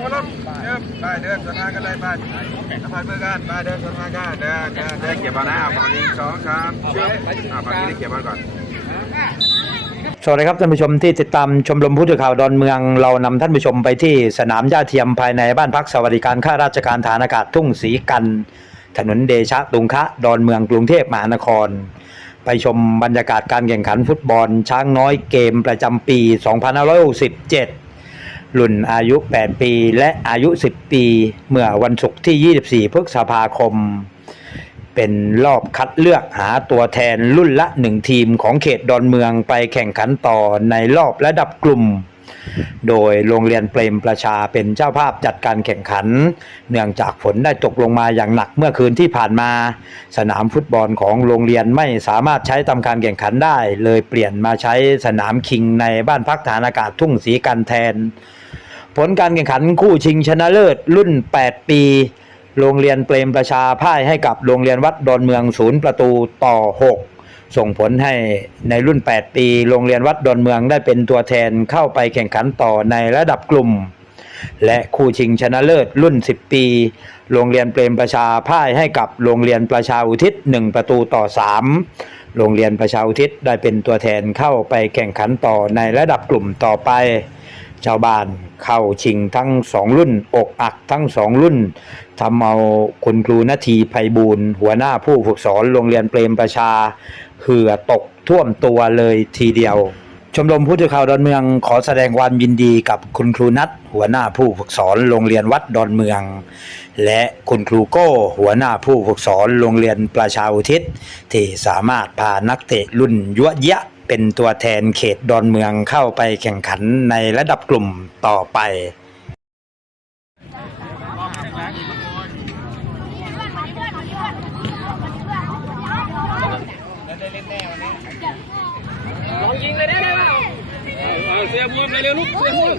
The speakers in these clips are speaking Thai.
ไปสะพายมือกันมาเดินคนมากันเดินเดินเดินเก็บบอลนะเอาฝั่งนี้สองสามเชื่ออ่าฝั่งนี้เก็บบอลก่อนสวัสดีครับท่านผู้ชมที่ติดตามชมรมผู้สื่อข่าวดอนเมือง เรานำท่านผู้ชมไปที่สนามหญ้าเทียมภายในบ้านพักสวัสดิการข้าราชการฐานอากาศทุ่งศรีกัน ถนนเดชะตุงคะดอนเมืองกรุงเทพมหานคร ไปชมบรรยากาศการแข่งขันฟุตบอลช้างน้อยเกมประจำปี 2567 รุ่นอายุ 8 ปี และอายุ 10 ปี เมื่อวันศุกร์ที่ 24 พฤษภาคม เป็นรอบคัดเลือกหาตัวแทนรุ่นละหนึ่งทีมของเขตดอนเมืองไปแข่งขันต่อในรอบระดับกลุ่ม โดยโรงเรียนเปรมประชาเป็นเจ้าภาพจัดการแข่งขัน เนื่องจากฝนได้ตกลงมาอย่างหนักเมื่อคืนที่ผ่านมา สนามฟุตบอลของโรงเรียนไม่สามารถใช้ทำการแข่งขันได้ เลยเปลี่ยนมาใช้สนามคิงในบ้านพักฐานอากาศทุ่งสีกันแทน ผลการแข่งขันคู่ชิงชนะเลิศรุ่น 8 ปีโรงเรียนเปรมประชาพ่ายให้กับโรงเรียนวัดดอนเมืองศูนย์ประตูต่อ 6 ส่งผลให้ในรุ่น 8 ปี โรงเรียนวัดดอนเมืองได้เป็นตัวแทนเข้าไปแข่งขันต่อในระดับกลุ่ม และคู่ชิงชนะเลิศรุ่น 10 ปี โรงเรียนเปรมประชาพ่ายให้กับโรงเรียนประชาอุทิศ 1 ประตูต่อ 3 โรงเรียนประชาอุทิศได้เป็นตัวแทนเข้าไปแข่งขันต่อในระดับกลุ่มต่อไป ชาวบ้านเข้าชิงทั้งสองรุ่น อกอักทั้งสองรุ่นทำเอาคุณครูนาทีไพบูลหัวหน้าผู้ฝึกสอนโรงเรียนเปรมประชาเหือตกท่วมตัวเลยทีเดียว ชมรมผู้สื่อข่าวดอนเมืองขอแสดงความยินดีกับคุณครูนัทหัวหน้าผู้ฝึกสอนโรงเรียนวัดดอนเมือง และคุณครูโก้หัวหน้าผู้ฝึกสอนโรงเรียนประชาอุทิศที่สามารถพานักเตะรุ่นยั่วเยะ เป็นตัวแทนเขตดอนเมืองเข้าไปแข่งขันในระดับกลุ่มต่อไปลองยิงเลยได้ไหมวะเอาเสียบุญไปเร็วลูกเสียบุญ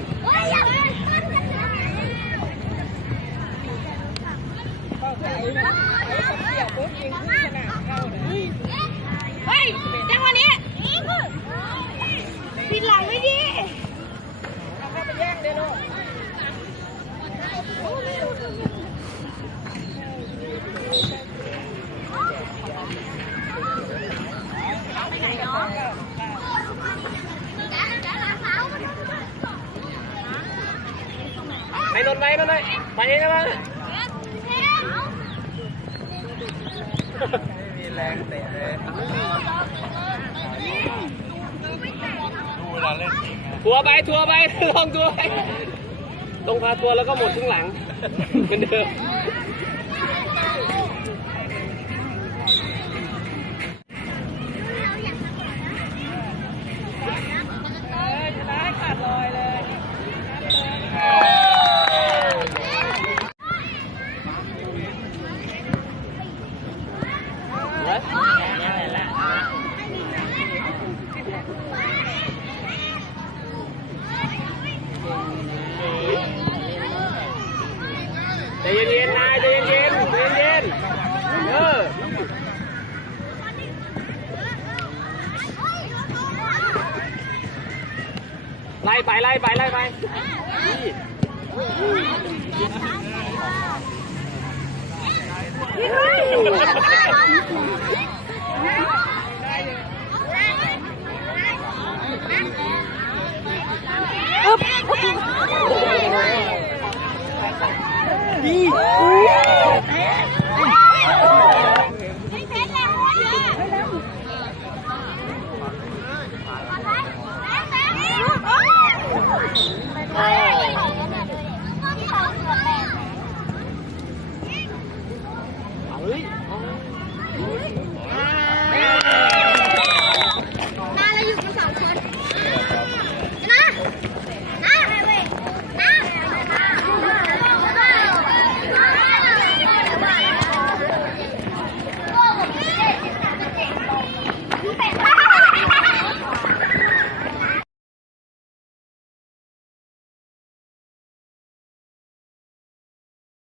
เฮ้ยจังหวะนี้ปิดหลังไม่ดี ไป นนท์ไปนนท์ไปไปเองนะมั้งมีแรงเตะเลยทัวร์ไปทัวร์ไปลองทัวร์ไปลงพาทัวร์แล้วก็หมดข้างหลังเหมือนเดิม ใจเย็นๆนายใจเย็นๆใจเย็นๆเออ ไล่ไปไล่ไปไล่ไปนี่เ